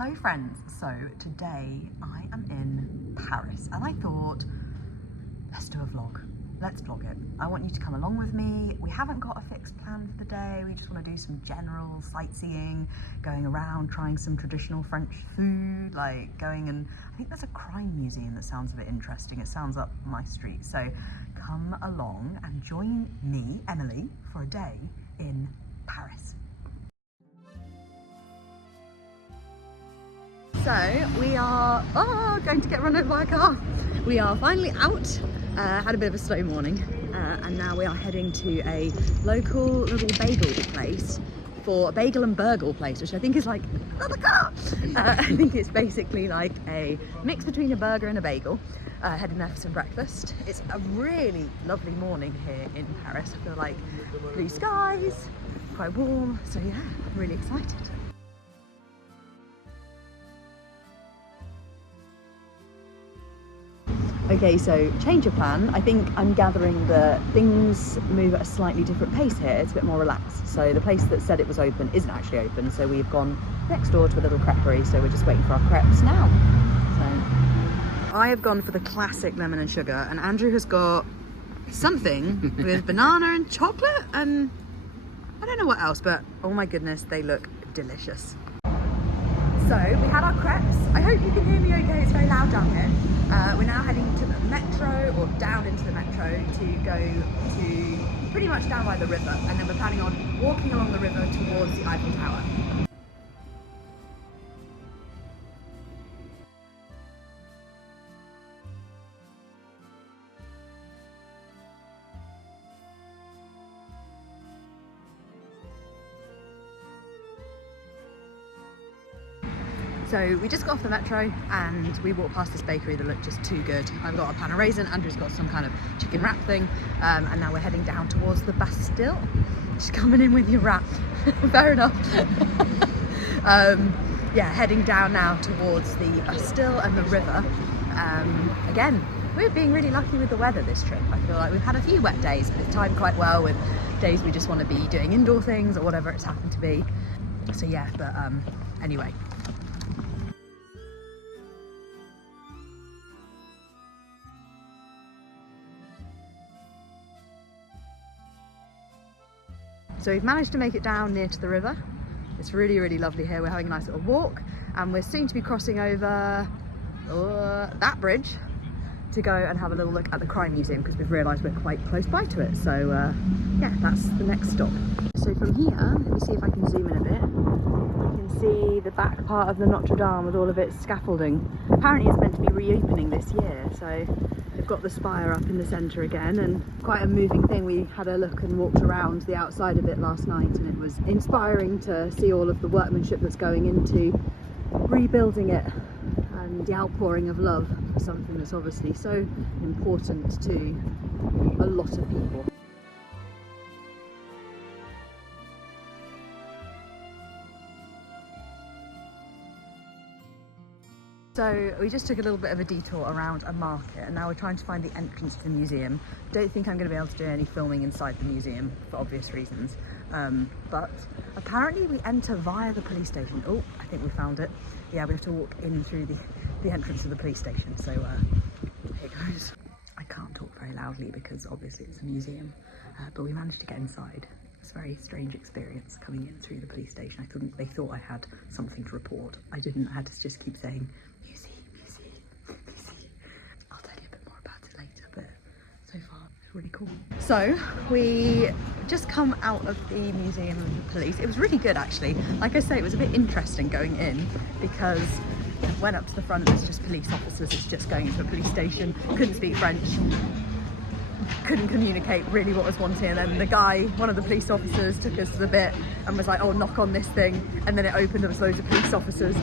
Hello friends, so today I am in Paris and I thought, let's do a vlog. Let's vlog it. I want you to come along with me. We haven't got a fixed plan for the day. We just want to do some general sightseeing, going around, trying some traditional French food, like going and I think there's a crime museum that sounds a bit interesting. It sounds up my street. So come along and join me, Emily, for a day in Paris. So we are going to get run over by a car. We are finally out, had a bit of a slow morning, and now we are heading to a local little bagel place, for a bagel and burgle place, which I think is like another car. I think it's basically like a mix between a burger and a bagel. Heading there for some breakfast. It's a really lovely morning here in Paris. I feel like blue skies, quite warm, so yeah, I'm really excited. Okay, so change of plan. I think I'm gathering that things move at a slightly different pace here. It's a bit more relaxed. So the place that said it was open isn't actually open. So we've gone next door to a little creperie. So we're just waiting for our crepes now. So I have gone for the classic lemon and sugar, and Andrew has got something with banana and chocolate and I don't know what else, but oh my goodness, they look delicious. So we had our crepes. I hope you can hear me okay, it's very loud down here. We're now heading to the metro, or down into the metro, to go to pretty much down by the river, and then we're planning on walking along the river towards the Eiffel Tower. So we just got off the metro and we walked past this bakery that looked just too good. I've got a pan of raisin, Andrew's got some kind of chicken wrap thing, and now we're heading down towards the Bastille. Just coming in with your wrap, fair enough. Yeah, heading down now towards the Bastille and the river. Again, we're being really lucky with the weather this trip. I feel like we've had a few wet days, but it's timed quite well with days we just want to be doing indoor things or whatever it's happened to be. So yeah, but anyway. So we've managed to make it down near to the river. It's really, really lovely here. We're having a nice little walk and we're soon to be crossing over that bridge to go and have a little look at the crime museum, because we've realised we're quite close by to it. So yeah, that's the next stop. So from here, let me see if I can zoom in a bit. You can see the back part of the Notre Dame with all of its scaffolding. Apparently it's meant to be reopening this year, so they've got the spire up in the centre again, and quite a moving thing. We had a look and walked around the outside of it last night, and it was inspiring to see all of the workmanship that's going into rebuilding it and the outpouring of love for something that's obviously so important to a lot of people. So we just took a little bit of a detour around a market, and now we're trying to find the entrance to the museum. Don't think I'm going to be able to do any filming inside the museum for obvious reasons, but apparently we enter via the police station. Oh, I think we found it. Yeah, we have to walk in through the entrance of the police station, so here goes. I can't talk very loudly because obviously it's a museum, but we managed to get inside. It's a very strange experience coming in through the police station. I thought they thought I had something to report. I didn't. I had to just keep saying museum. I'll tell you a bit more about it later, but so far it's really cool. So we just come out of the museum of the police. It was really good actually. Like I say, it was a bit interesting going in because went up to the front, there's just police officers. It's just going into a police station. Couldn't speak French. Couldn't communicate really what was wanted, and then the guy, one of the police officers, took us to the bit and was like, oh, knock on this thing, and then it opened, there was loads of police officers,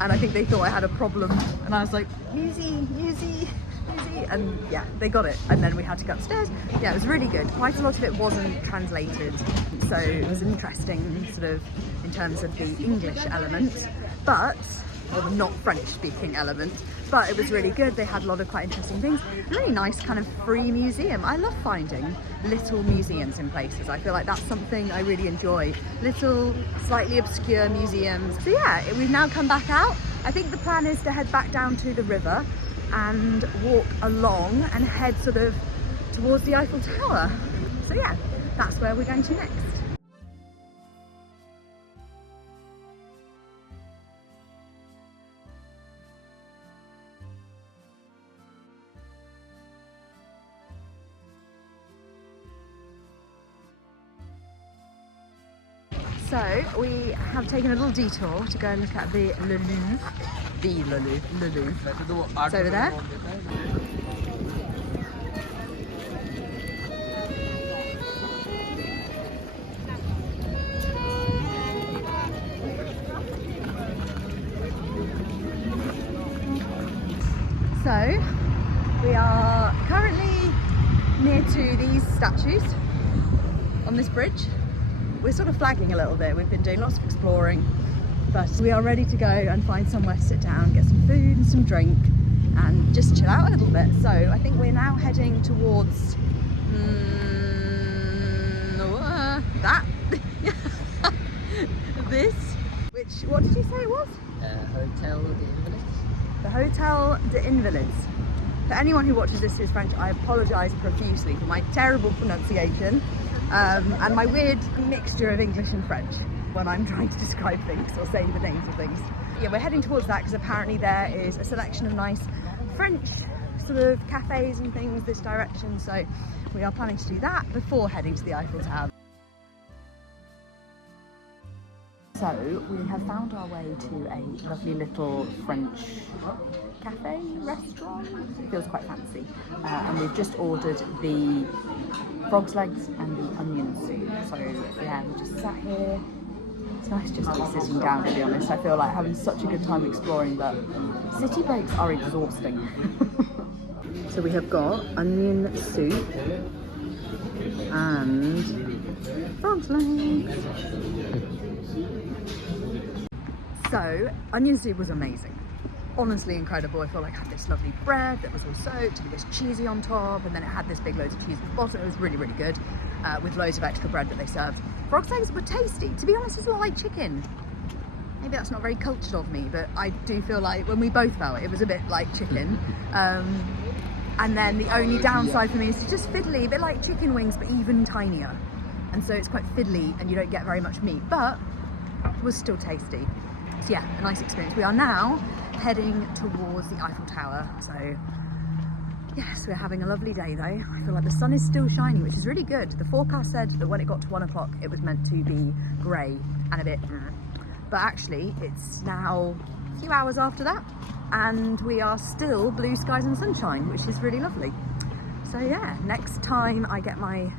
and I think they thought I had a problem, and I was like, Musie, and yeah, they got it, and then we had to go upstairs. Yeah, it was really good. Quite a lot of it wasn't translated, so it was interesting sort of in terms of the English element, but or the not French speaking element, but it was really good. They had a lot of quite interesting things. Really nice kind of free museum. I love finding little museums in places. I feel like that's something I really enjoy. Little, slightly obscure museums. So yeah, we've now come back out. I think the plan is to head back down to the river and walk along and head sort of towards the Eiffel Tower. So yeah, that's where we're going to next. So we have taken a little detour to go and look at the Le Louvre. The Le Louvre. Le Louvre. It's over there. So we are currently near to these statues on this bridge. We're sort of flagging a little bit. We've been doing lots of exploring, but we are ready to go and find somewhere to sit down, get some food and some drink, and just chill out a little bit. So I think we're now heading towards that this, which, what did you say it was? Hotel de Invalids. The Hotel de Invalids. For anyone who watches this is French, I apologise profusely for my terrible pronunciation and my weird mixture of English and French when I'm trying to describe things or say the names of things. Yeah, we're heading towards that because apparently there is a selection of nice French sort of cafes and things this direction, so we are planning to do that before heading to the Eiffel Tower. So we have found our way to a lovely little French cafe, restaurant. It feels quite fancy. And we've just ordered the frog's legs and the onion soup. So yeah, we just sat here. It's nice just to be sitting down, to be honest. I feel like having such a good time exploring, but city breaks are exhausting. So we have got onion soup and frog's legs. So, onion soup was amazing. Honestly incredible. I felt like I had this lovely bread that was all soaked, and it was cheesy on top, and then it had this big loads of cheese at the bottom. It was really, really good, with loads of extra bread that they served. Frog's legs were tasty. To be honest, it's a lot like chicken. Maybe that's not very cultured of me, but I do feel like when we both felt it, it was a bit like chicken. And then the only downside for me is it's just fiddly, a bit like chicken wings, but even tinier. And so it's quite fiddly, and you don't get very much meat, but it was still tasty. So yeah, a nice experience. We are now heading towards the Eiffel Tower. So yes, we're having a lovely day though. I feel like the sun is still shining, which is really good. The forecast said that when it got to 1 o'clock, it was meant to be grey and a bit, but actually it's now a few hours after that, and we are still blue skies and sunshine, which is really lovely. So yeah, next time I get my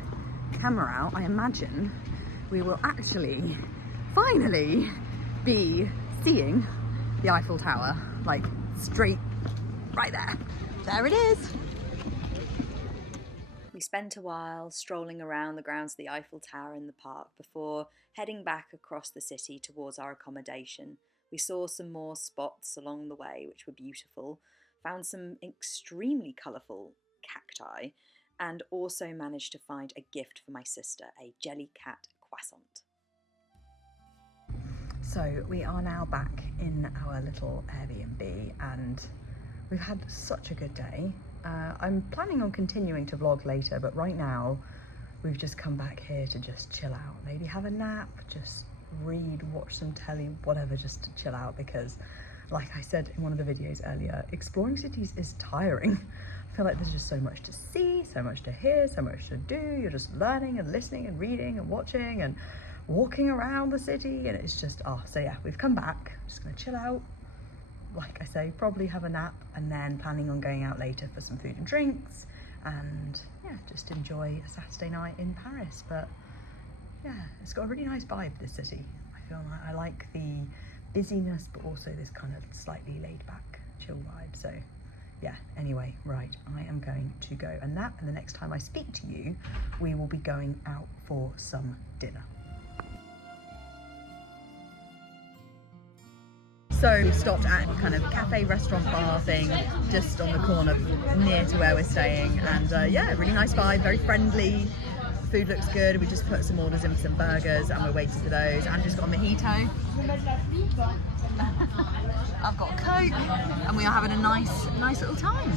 camera out, I imagine we will actually finally be seeing the Eiffel Tower, like straight right there. There it is. We spent a while strolling around the grounds of the Eiffel Tower in the park before heading back across the city towards our accommodation. We saw some more spots along the way which were beautiful, found some extremely colourful cacti, and also managed to find a gift for my sister, a jelly cat croissant. So we are now back in our little Airbnb and we've had such a good day. I'm planning on continuing to vlog later, but right now we've just come back here to just chill out, maybe have a nap, just read, watch some telly, whatever, just to chill out, because like I said in one of the videos earlier, exploring cities is tiring. I feel like there's just so much to see, so much to hear, so much to do. You're just learning and listening and reading and watching and walking around the city, and it's just, oh, so yeah, we've come back, just gonna chill out, like I say, probably have a nap, and then planning on going out later for some food and drinks, and yeah, just enjoy a Saturday night in Paris. But yeah, it's got a really nice vibe, this city. I feel like I like the busyness, but also this kind of slightly laid back, chill vibe. So yeah, anyway, right, I am going to go and nap, and the next time I speak to you, we will be going out for some dinner. So we've stopped at kind of cafe, restaurant, bar thing, just on the corner near to where we're staying. And yeah, really nice vibe, very friendly. Food looks good. We just put some orders in for some burgers and we're waiting for those. Andrew's got a mojito. I've got a Coke and we are having a nice little time.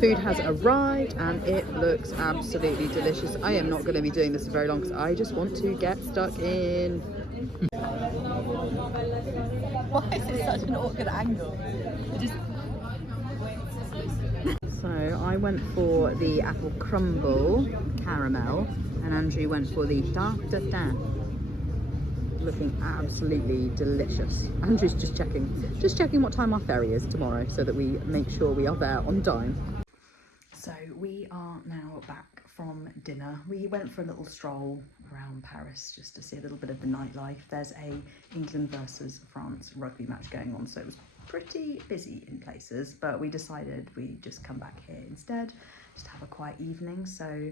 Food has arrived and it looks absolutely delicious. I am not going to be doing this for very long because I just want to get stuck in. Why is it such an awkward angle? So I went for the apple crumble caramel and Andrew went for the tarte tatin. Looking absolutely delicious. Andrew's just checking what time our ferry is tomorrow so that we make sure we are there on time. So we are now back from dinner. We went for a little stroll around Paris just to see a little bit of the nightlife. There's a England versus France rugby match going on, so it was pretty busy in places, but we decided we'd just come back here instead, just have a quiet evening. So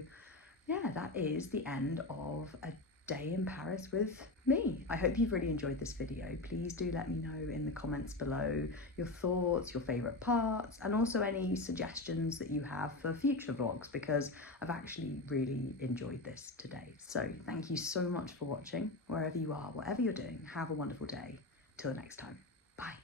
yeah, that is the end of a day in Paris with me. I hope you've really enjoyed this video. Please do let me know in the comments below your thoughts, your favourite parts, and also any suggestions that you have for future vlogs, because I've actually really enjoyed this today. So thank you so much for watching. Wherever you are, whatever you're doing, have a wonderful day. Till next time. Bye.